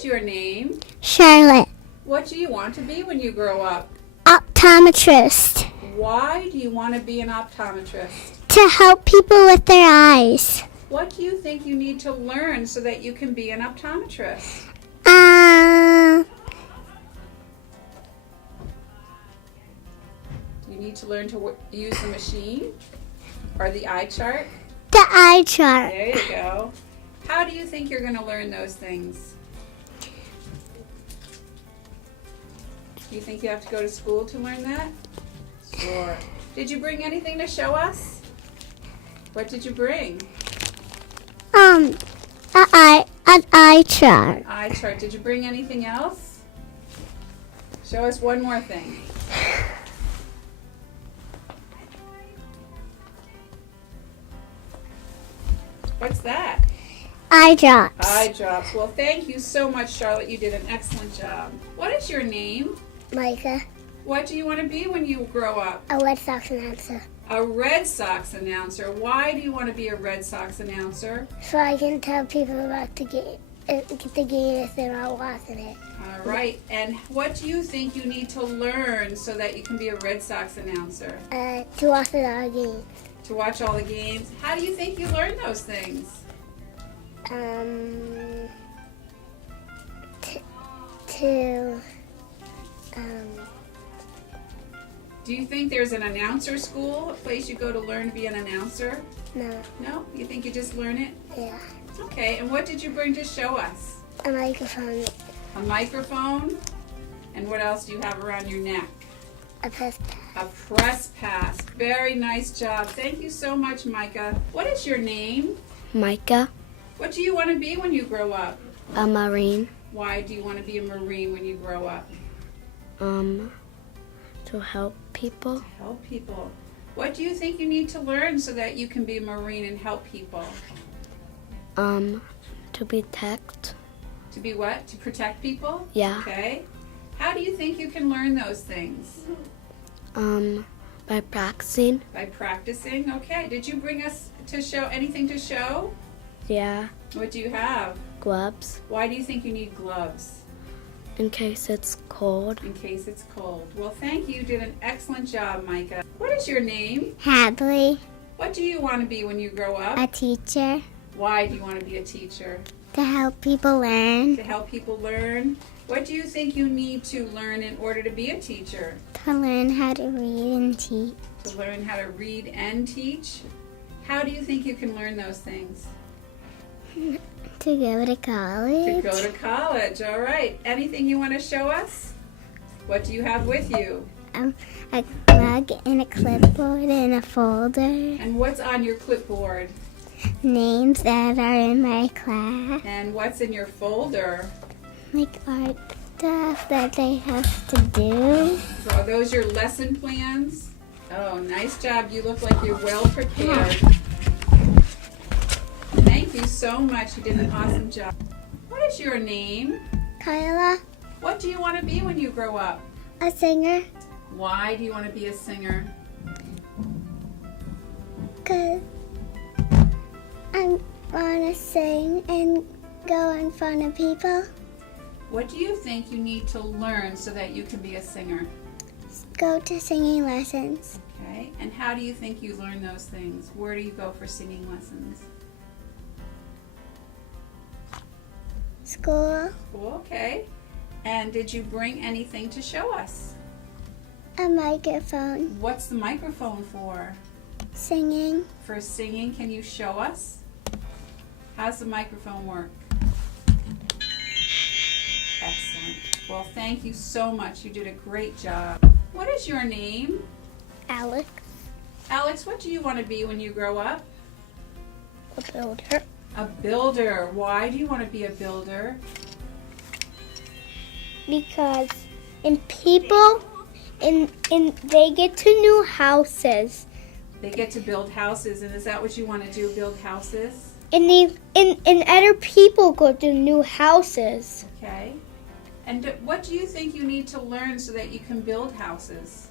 is your name? Charlotte. What do you want to be when you grow up? Optometrist. Why do you want to be an optometrist? To help people with their eyes. What do you think you need to learn so that you can be an optometrist? You need to learn to use the machine or the eye chart. The eye chart. There you go. How do you think you're going to learn those things? Do you think you have to go to school to learn that? Sure. Did you bring anything to show us? What did you bring? An eye chart. Eye chart. Did you bring anything else? Show us one more thing. What's that? Eye drops. Eye drops. Well, thank you so much, Charlotte. You did an excellent job. What is your name? Micah. What do you want to be when you grow up? A Red Sox announcer. A Red Sox announcer. Why do you want to be a Red Sox announcer? So I can tell people about the game if they're not watching it. All right. And what do you think you need to learn so that you can be a Red Sox announcer? To watch our games. To watch all the games. How do you think you learn those things? Do you think there's an announcer school, a place you go to learn to be an announcer? No. No? You think you just learn it? Yeah. Okay. And what did you bring to show us? A microphone. A microphone? And what else do you have around your neck? A press pass. A press pass. Very nice job. Thank you so much, Micah. What is your name? Micah. What do you want to be when you grow up? A Marine. Why do you want to be a Marine when you grow up? To help people. Help people. What do you think you need to learn so that you can be a Marine and help people? To protect. To be what? To protect people? Yeah. Okay. How do you think you can learn those things? By practicing. By practicing? Okay. Did you bring us to show anything to show? Yeah. What do you have? Gloves. Why do you think you need gloves? In case it's cold. In case it's cold. Well, thank you. You did an excellent job, Micah. What is your name? Hadley. What do you want to be when you grow up? A teacher. Why do you want to be a teacher? To help people learn. To help people learn. What do you think you need to learn in order to be a teacher? To learn how to read and teach. To learn how to read and teach? How do you think you can learn those things? To go to college. To go to college. All right. Anything you want to show us? What do you have with you? A plug and a clipboard and a folder. And what's on your clipboard? Names that are in my class. And what's in your folder? Like art stuff that they have to do. So are those your lesson plans? Oh, nice job. You look like you're well prepared. Thank you so much. You did an awesome job. What is your name? Kyla. What do you want to be when you grow up? A singer. Why do you want to be a singer? Because I want to sing and go in front of people. What do you think you need to learn so that you can be a singer? Go to singing lessons. Okay. And how do you think you learn those things? Where do you go for singing lessons? School. Okay. And did you bring anything to show us? A microphone. What's the microphone for? Singing. For singing. Can you show us? How's the microphone work? Excellent. Well, thank you so much. You did a great job. What is your name? Alex. Alex, what do you want to be when you grow up? A builder. A builder. Why do you want to be a builder? Because they get to new houses. They get to build houses, and is that what you want to do, build houses? And other people go to new houses. Okay. And what do you think you need to learn so that you can build houses?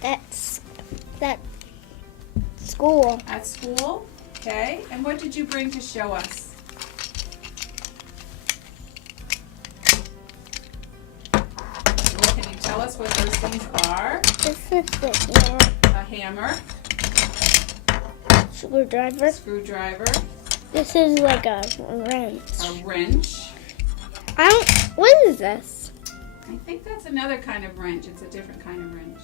That's school. At school? Okay, and what did you bring to show us? Well, can you tell us what those things are? This is the A hammer, screwdriver. screwdriver, This is like a wrench. a wrench. What is this? I think that's another kind of wrench. It's a different kind of wrench.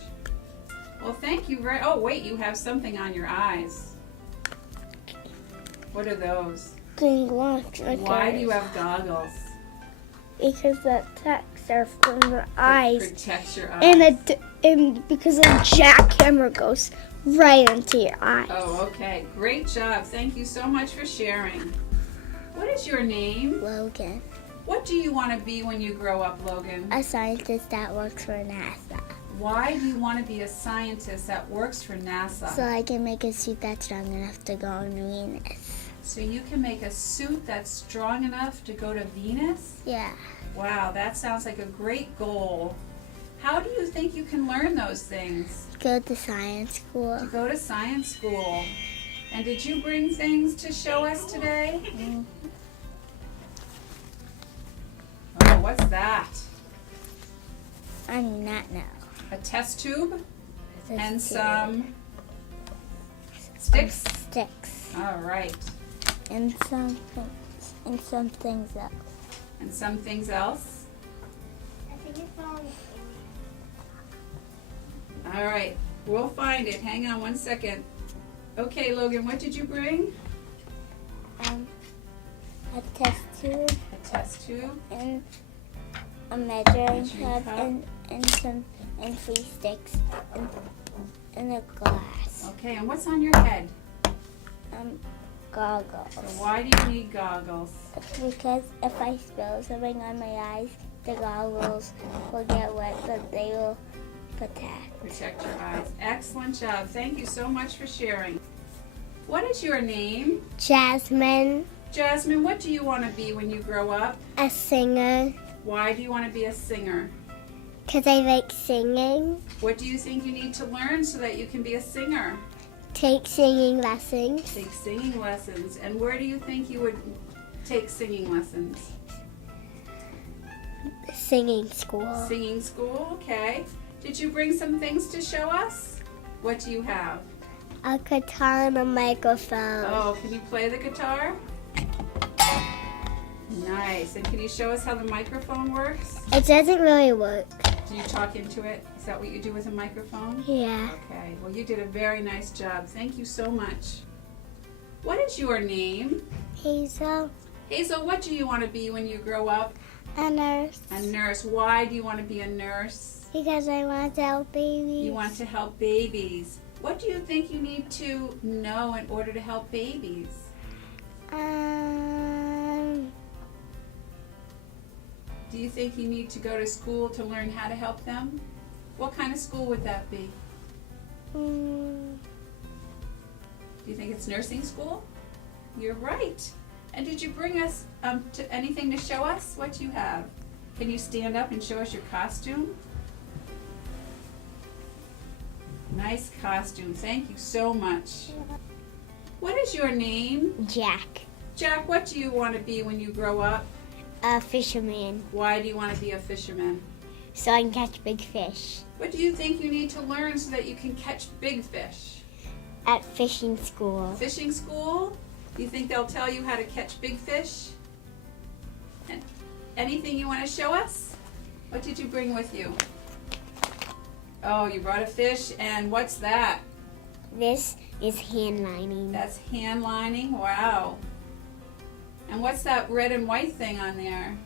Well, thank you very. Oh, wait, you have something on your eyes. What are those? Why do you have goggles? Because the attacks are from the eyes. Protects your eyes. And because the jackhammer goes right into your eye. Oh, okay. Great job. Thank you so much for sharing. What is your name? Logan, What do you want to be when you grow up, Logan? a scientist that works for NASA. Why do you want to be a scientist that works for NASA? So I can make a suit that's strong enough to go on Venus. So you can make a suit that's strong enough to go to Venus? Yeah. Wow, that sounds like a great goal. How do you think you can learn those things? Go to science school. To go to science school. And did you bring things to show us today? Oh, what's that? I do not know. A test tube This and too. some sticks? Sticks. All right. And some things else. And some things else? I think it's all. All right. We'll find it. Hang on one second. Okay, Logan, what did you bring? A test tube A test tube. and a measuring Measuring cup cup. and 3 sticks and a glass. Okay, and what's on your head? Goggles. So why do you need goggles? Because if I spill something on my eyes, the goggles will get wet, but they will protect. Protect your eyes. Excellent job. Thank you so much for sharing. What is your name? Jasmine, Jasmine, what do you want to be when you grow up? a singer, Why do you want to be a singer? because I like singing. What do you think you need to learn so that you can be a singer? Take singing lessons. Take singing lessons. And where do you think you would take singing lessons? Singing school. Singing school, okay. Did you bring some things to show us? What do you have? A guitar and a microphone. Oh, can you play the guitar? Nice. And can you show us how the microphone works? It doesn't really work. Do you talk into it? Is that what you do with a microphone? Yeah. Okay. Well, you did a very nice job. Thank you so much. What is your name? Hazel, Hazel, what do you want to be when you grow up? a nurse. A nurse. Why do you want to be a nurse? Because I want to help babies. You want to help babies. What do you think you need to know in order to help babies? Do you think you need to go to school to learn how to help them? What kind of school would that be? Do you think it's nursing school? You're right. And did you bring us anything to show us? What do you have? Can you stand up and show us your costume? Nice costume. Thank you so much. What is your name? Jack, Jack, what do you want to be when you grow up? a fisherman, Why do you want to be a fisherman? so I can catch big fish. What do you think you need to learn so that you can catch big fish? At fishing school. Fishing school? Do you think they'll tell you how to catch big fish? And anything you want to show us? What did you bring with you? Oh, you brought a fish, and what's that? This is hand lining. That's hand lining? Wow. And what's that red and white thing on there?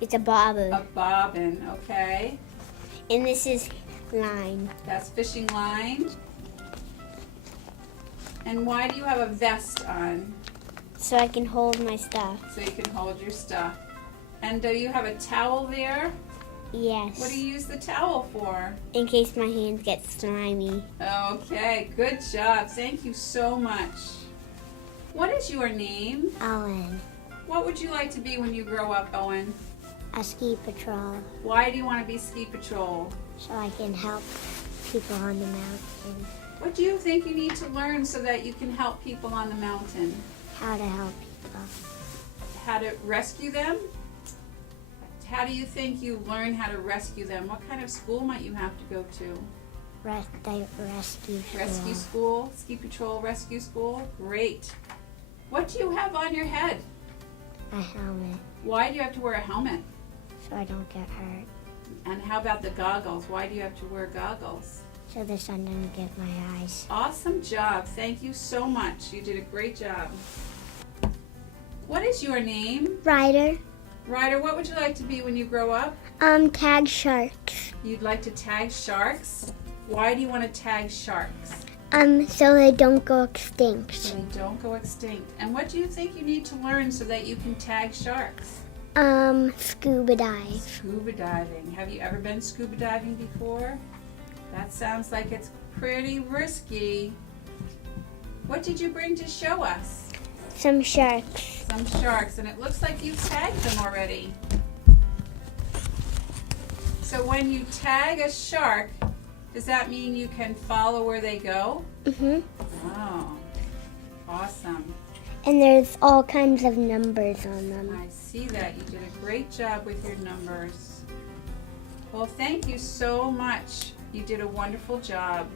It's a bobbin. A bobbin, okay. And this is line. That's fishing line. And why do you have a vest on? So I can hold my stuff. So you can hold your stuff. And do you have a towel there? Yes. What do you use the towel for? In case my hands get slimy. Okay, good job. Thank you so much. What is your name? Owen, What would you like to be when you grow up, Owen? a ski patrol. Why do you want to be ski patrol? So I can help people on the mountain. What do you think you need to learn so that you can help people on the mountain? How to help people. How to rescue them? How do you think you learn how to rescue them? What kind of school might you have to go to? Rescue school, ski patrol rescue school. Great. What do you have on your head? A helmet. Why do you have to wear a helmet? So I don't get hurt. And how about the goggles? Why do you have to wear goggles? So the sun doesn't get my eyes. Awesome job. Thank you so much. You did a great job. What is your name? Ryder. Ryder, what would you like to be when you grow up? Tag sharks. You'd like to tag sharks? Why do you want to tag sharks? So they don't go extinct. So they don't go extinct. And what do you think you need to learn so that you can tag sharks? Scuba dive. Scuba diving. Have you ever been scuba diving before? That sounds like it's pretty risky. What did you bring to show us? Some sharks. Some sharks, and it looks like you've tagged them already. So when you tag a shark, does that mean you can follow where they go? Mhm. Oh, awesome. And there's all kinds of numbers on them. I see that. You did a great job with your numbers. Well, thank you so much. You did a wonderful job.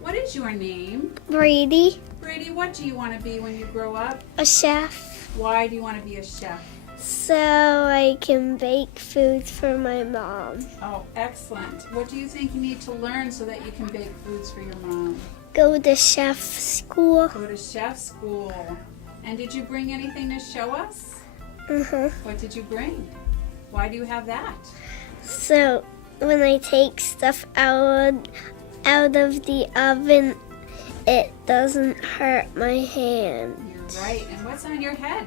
What is your name? Brady. Brady, what do you want to be when you grow up? A chef. Why do you want to be a chef? So I can bake foods for my mom. Oh, excellent. What do you think you need to learn so that you can bake foods for your mom? Go to chef school. Go to chef school. And did you bring anything to show us? What did you bring? Why do you have that? So when I take stuff out of the oven, it doesn't hurt my hand. You're right. And what's on your head?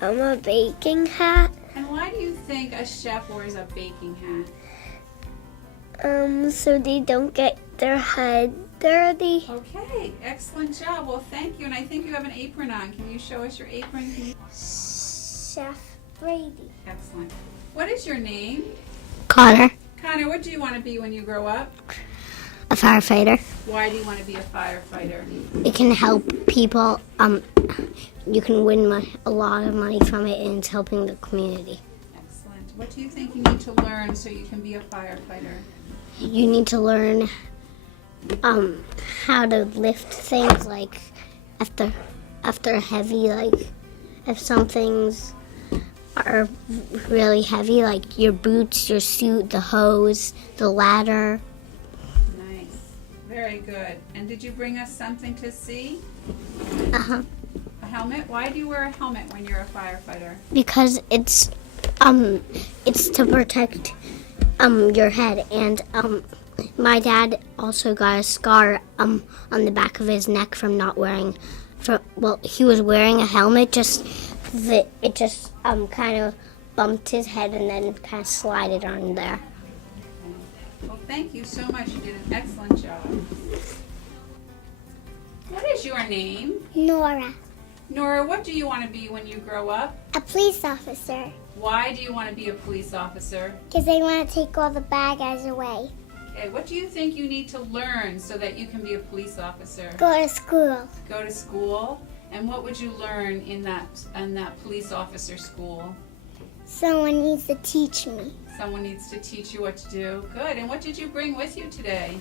A baking hat. And why do you think a chef wears a baking hat? So they don't get their head dirty. Okay, excellent job. Well, thank you. And I think you have an apron on. Can you show us your apron? Chef Brady. Excellent. What is your name? Connor, Connor, what do you want to be when you grow up? a firefighter. Why do you want to be a firefighter? It can help people. You can win a lot of money from it, and it's helping the community. Excellent. What do you think you need to learn so you can be a firefighter? You need to learn how to lift things, like after heavy, like if some things are really heavy, like your boots, your suit, the hose, the ladder. Nice. Very good. And did you bring us something to see? Uh-huh. A helmet? Why do you wear a helmet when you're a firefighter? Because it's to protect your head, and my dad also got a scar on the back of his neck from not wearing. He was wearing a helmet, just that it just kind of bumped his head and then kind of slided on there. Well, thank you so much. You did an excellent job. What is your name? Nora. Nora, what do you want to be when you grow up? A police officer. Why do you want to be a police officer? Because they want to take all the bad guys away. Okay, what do you think you need to learn so that you can be a police officer? Go to school. Go to school? And what would you learn in that police officer school? Someone needs to teach me. Someone needs to teach you what to do. Good. And what did you bring with you today?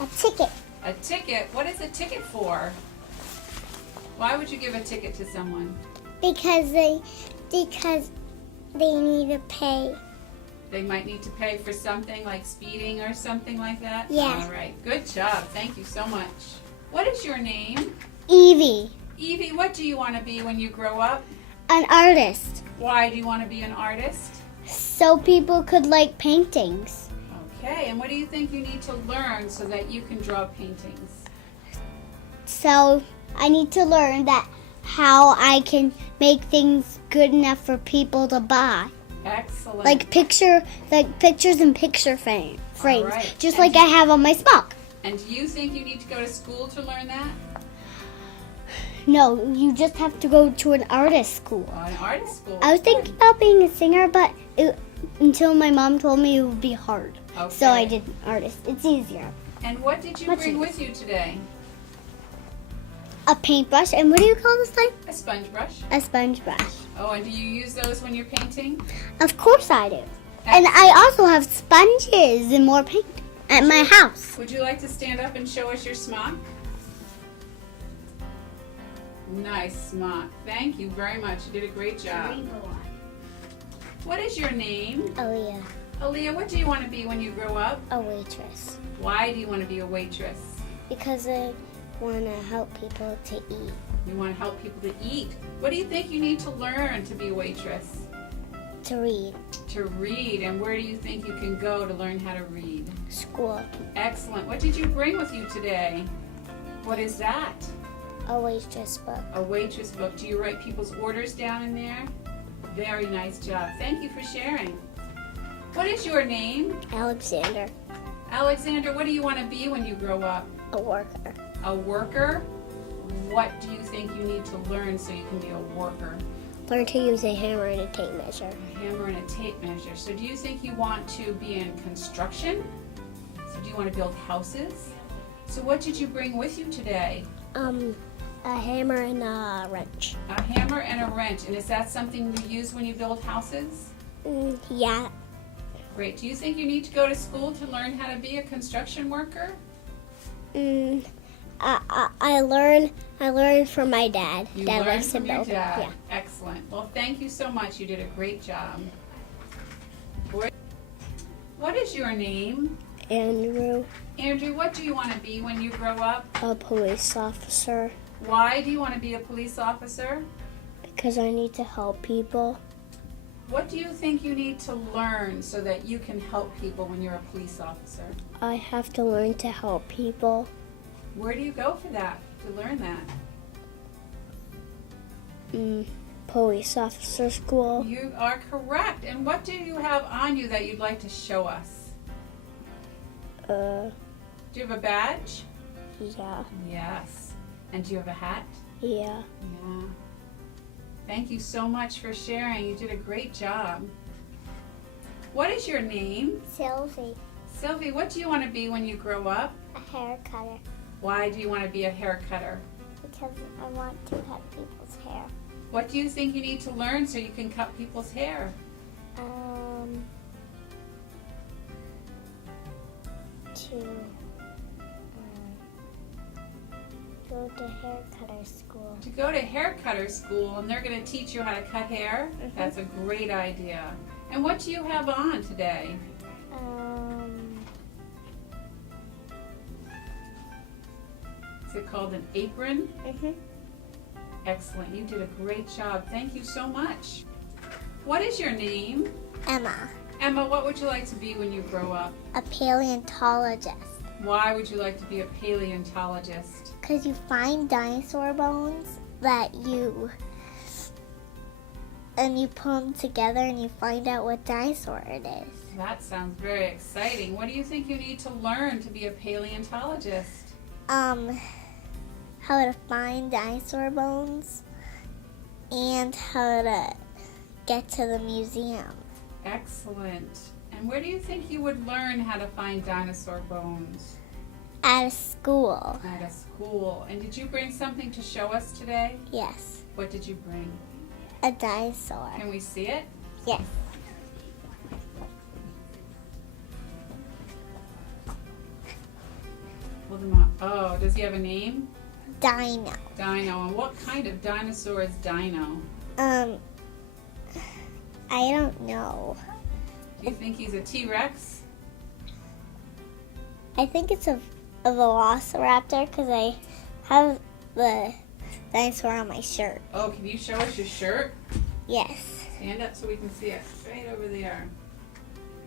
A ticket. A ticket? What is a ticket for? Why would you give a ticket to someone? Because they need to pay. They might need to pay for something like speeding or something like that? Yeah. All right. Good job. Thank you so much. What is your name? Evie. Evie, what do you want to be when you grow up? An artist. Why do you want to be an artist? So people could like paintings. Okay. And what do you think you need to learn so that you can draw paintings? So I need to learn that how I can make things good enough for people to buy. Excellent. Like pictures and picture frames. All right. Just like I have on my smock. And do you think you need to go to school to learn that? No, you just have to go to an artist school. Oh, an artist school. I was thinking about being a singer, but until my mom told me it would be hard. Okay. So I did artist. It's easier. And what did you Much bring easier. with you today? A paintbrush, and what do you call this thing? A sponge brush. A sponge brush. Oh, and do you use those when you're painting? Of course I do. And I also have sponges and more paint at my house. Would you like to stand up and show us your smock? Nice smock. Thank you very much. You did a great job. What is your name? Aaliyah, Aaliyah, what do you want to be when you grow up? a waitress. Why do you want to be a waitress? Because I want to help people to eat. You want to help people to eat. What do you think you need to learn to be a waitress? To read. To read. And where do you think you can go to learn how to read? School. Excellent. What did you bring with you today? What is that? A waitress book. A waitress book. Do you write people's orders down in there? Very nice job. Thank you for sharing. What is your name? Alexander, Alexander, what do you want to be when you grow up? a worker. A worker? What do you think you need to learn so you can be a worker? Learn to use a hammer and a tape measure. A hammer and a tape measure. So do you think you want to be in construction? So do you want to build houses? So what did you bring with you today? A hammer and a wrench. A hammer and a wrench. And is that something you use when you build houses? Yeah. Great. Do you think you need to go to school to learn how to be a construction worker? I learned from my dad. You Dad learned likes to from your build. dad. Yeah. Excellent. Well, thank you so much. You did a great job. What is your name? Andrew, Andrew, what do you want to be when you grow up? a police officer, Why do you want to be a police officer? because I need to help people. What do you think you need to learn so that you can help people when you're a police officer? I have to learn to help people. Where do you go for that, to learn that? Police officer school. You are correct. And what do you have on you that you'd like to show us? Do you have a badge? Yeah. Yes. And do you have a hat? Yeah. Yeah. Thank you so much for sharing. You did a great job. What is your name? Sylvie, Sylvie, what do you want to be when you grow up? a hair cutter, Why do you want to be a hair cutter? because I want to cut people's hair. What do you think you need to learn so you can cut people's hair? To go to hair cutter school. To go to hair cutter school and they're going to teach you how to cut hair? That's a great idea. And what do you have on today? Is it called an apron? Excellent. You did a great job. Thank you so much. What is your name? Emma, Emma, what would you like to be when you grow up? a paleontologist. Why would you like to be a paleontologist? Because you find dinosaur bones that you put them together and you find out what dinosaur it is. That sounds very exciting. What do you think you need to learn to be a paleontologist? How to find dinosaur bones and how to get to the museum. Excellent. And where do you think you would learn how to find dinosaur bones? At a school. At a school. And did you bring something to show us today? Yes. What did you bring? A dinosaur. Can we see it? Yes. Hold them up. Oh, does he have a name? Dino. Dino. And what kind of dinosaur is Dino? I don't know. Do you think he's a T-Rex? I think it's a velociraptor because I have the dinosaur on my shirt. Oh, can you show us your shirt? Yes. Stand up so we can see it. Right over there.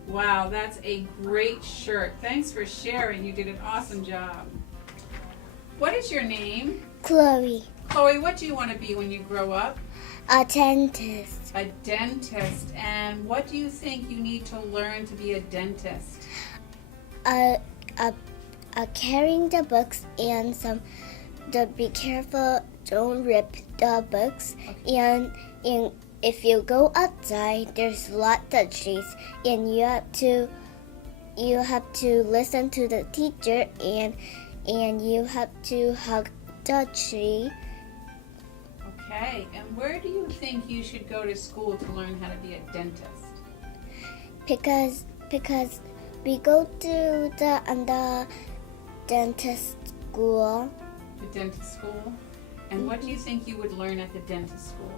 Wow, that's a great shirt. Thanks for sharing. You did an awesome job. What is your name? Chloe. Chloe, what do you want to be when you grow up? A dentist. A dentist. And what do you think you need to learn to be a dentist? Carrying the books and to be careful, don't rip the books, and if you go outside, there's lots of trees, and you have to listen to the teacher, and you have to hug the tree. Okay, and where do you think you should go to school to learn how to be a dentist? Because we go to the dentist school. The dentist school? And what do you think you would learn at the dentist school?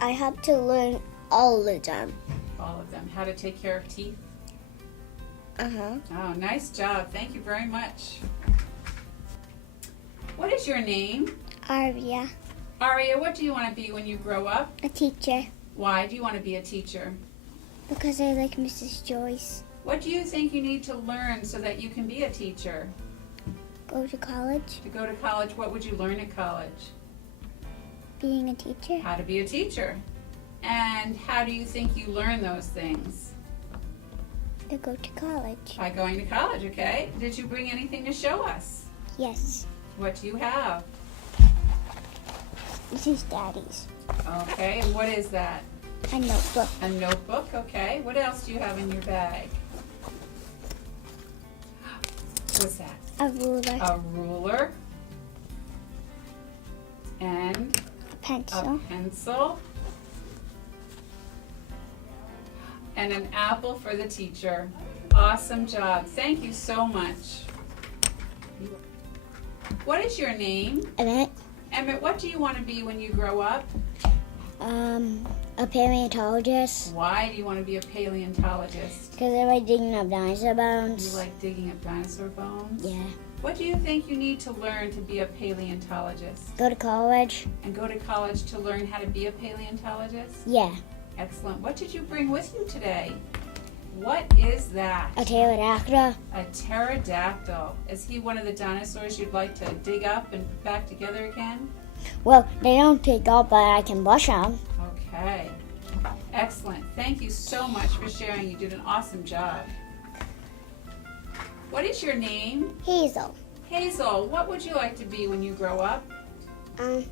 I have to learn all of them. All of them. How to take care of teeth? Uh-huh. Oh, nice job. Thank you very much. What is your name? Aria, Aria, what do you want to be when you grow up? a teacher. Why do you want to be a teacher? Because I like Mrs. Joyce. What do you think you need to learn so that you can be a teacher? Go to college, To go to college, what would you learn at college? being a teacher. How to be a teacher. And how do you think you learn those things? To go to college. By going to college, okay? Did you bring anything to show us? Yes. What do you have? This is Daddy's. Okay, and what is that? A notebook. A notebook, okay. What else do you have in your bag? What's that? A ruler. A ruler. And A pencil. a pencil. And an apple for the teacher. Awesome job. Thank you so much. What is your name? Emmett. Emmett, what do you want to be when you grow up? A paleontologist. Why do you want to be a paleontologist? Because I like digging up dinosaur You bones. like digging up dinosaur bones? Yeah. What do you think you need to learn to be a paleontologist? Go to college. And go to college to learn how to be a paleontologist? Yeah. Excellent. What did you bring with you today? What is that? A pterodactyl. A pterodactyl. Is he one of the dinosaurs you'd like to dig up and put back together again? Well, they don't take up, but I can brush them. Okay. Excellent. Thank you so much for sharing. You did an awesome job. What is your name? Hazel. Hazel. What would you like to be when you grow up? I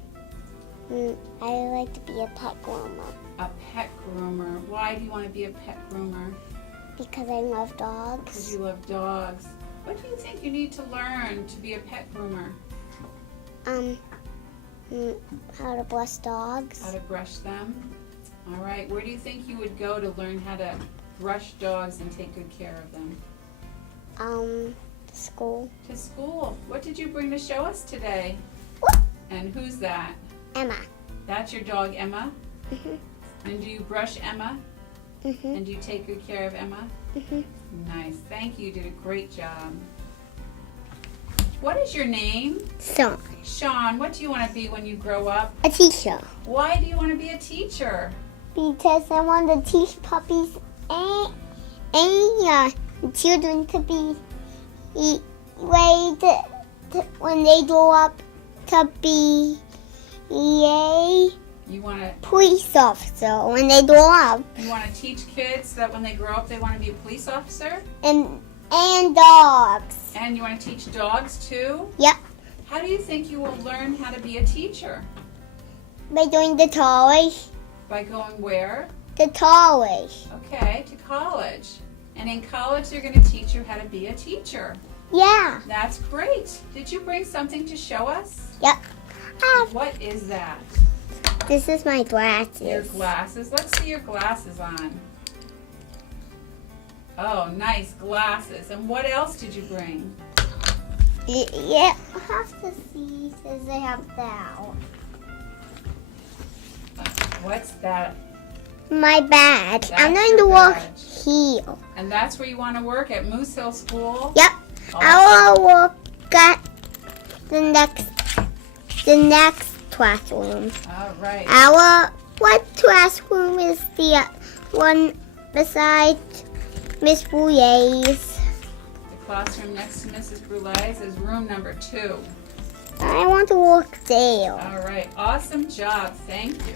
like to be a pet groomer A pet groomer. Why do you want to be a pet groomer? because I love Because dogs. you love dogs. What do you think you need to learn to be a pet groomer? How to bless dogs. How to brush them? All right. Where do you think you would go to learn how to brush dogs and take good care of them? School. To school. What did you bring to show us today? And who's that? Emma. That's your dog, Emma? Mhm. And do you brush Emma? Mhm. And do you take good care of Emma? Mhm. Nice. Thank you. You did a great job. What is your name? So, Sean, what do you want to be when you grow up? a teacher. Why do you want to be a teacher? Because I want to teach puppies and children to be raised when they grow up to be a You want to police officer when they grow up, teach kids that when they grow up they want to be a police officer? and dogs. And you want to teach dogs too? Yep. How do you think you will learn how to be a teacher? By doing the college. By going where? The college. Okay, to college. And in college they're going to teach you how to be a teacher. Yeah. That's great. Did you bring something to show us? Yep. What is that? This is my glasses. Your glasses. Let's see your glasses on. Oh, nice glasses. And what else did you bring? Yeah. I have to see since they have that. What's that? My badge. I'm That's going to your work badge. here. And that's where you want to work, at Moose Hill School? Yep. Awesome. I will work at the next classroom. All right. What classroom is the one beside Miss Bouillet's? The classroom next to Mrs. Brule's is room number 2. I want to work there. All right. Awesome job. Thank you.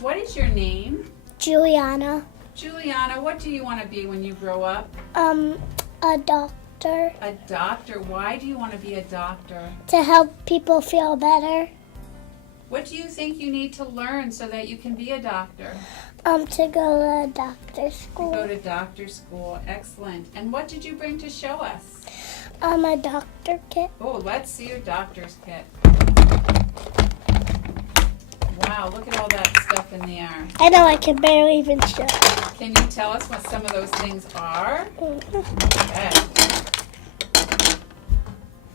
What is your name? Juliana. Juliana, what do you want to be when you grow up? A doctor. A doctor. Why do you want to be a doctor? To help people feel better. What do you think you need to learn so that you can be a doctor? To go to doctor To school. go to doctor school. Excellent. And what did you bring to show us? A doctor kit. Oh, let's see your doctor's kit. Wow, look at all that stuff in there. I know I can barely even show. Can you tell us what some of those things are? Mhm.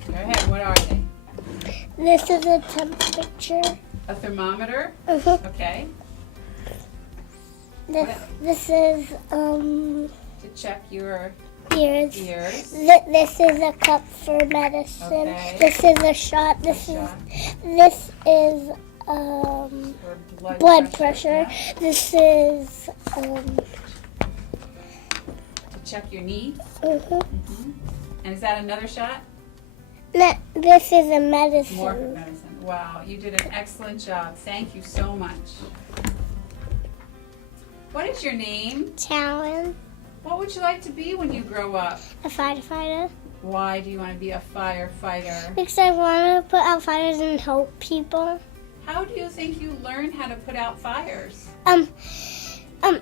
Go ahead, what are they? This is a temperature. A thermometer? Mhm. Okay. This is To check your ears. ears. This is a cup for medicine. Okay. This is a shot. This Shot. is For blood pressure. Yeah. This is To check your knee. mhm. And is that another shot? This is a medicine. More medicine. Wow, you did an excellent job. Thank you so much. What is your name? Talon. What would you like to be when you grow up? A firefighter. Why do you want to be a firefighter? Because I want to put out fires and help people. How do you think you learn how to put out fires? The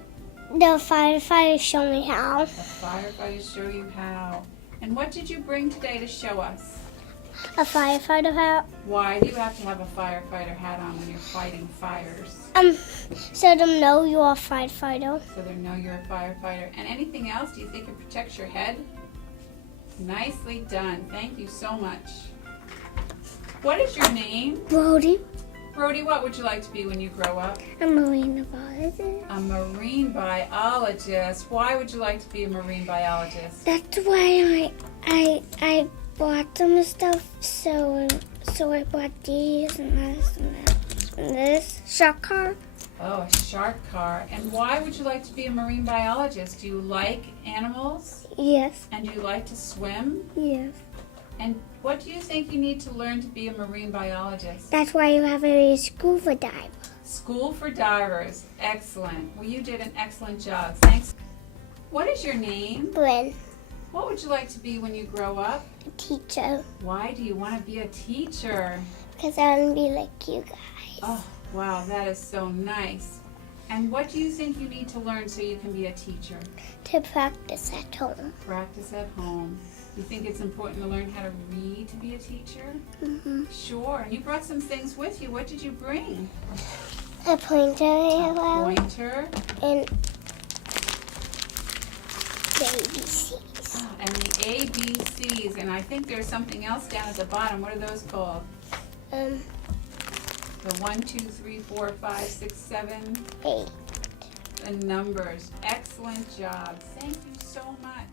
firefighters show me how. The firefighters show you how. And what did you bring today to show us? A firefighter hat. Why do you have to have a firefighter hat on when you're fighting fires? So them know you're a firefighter. So they know you're a firefighter. And anything else? Do you think it protects your head? Nicely done. Thank you so much. What is your name? Brody. Brody, what would you like to be when you grow up? A marine biologist. A marine biologist. Why would you like to be a marine biologist? That's why I bought some stuff. So I bought these and this and that. And this shark car. Oh, a shark car. And why would you like to be a marine biologist? Do you like animals? Yes. And do you like to swim? Yes. And what do you think you need to learn to be a marine biologist? That's why you have a scuba dive. School for divers. Excellent. Well, you did an excellent job. Thanks. What is your name? Bryn, What would you like to be when you grow up? a teacher. Why do you want to be a teacher? Because I want to be like you guys. Oh, wow, that is so nice. And what do you think you need to learn so you can be a teacher? To practice at home. Practice at home. You think it's important to learn how to read to be a teacher? Mm-hmm. Sure. And you brought some things with you. What did you bring? A pointer A and pointer. the ABCs. And the ABCs. And I think there's something else down at the bottom. What are those called? The 1, 2, 3, 4, 5, 6, 7. 8. And numbers. Excellent job. Thank you so much.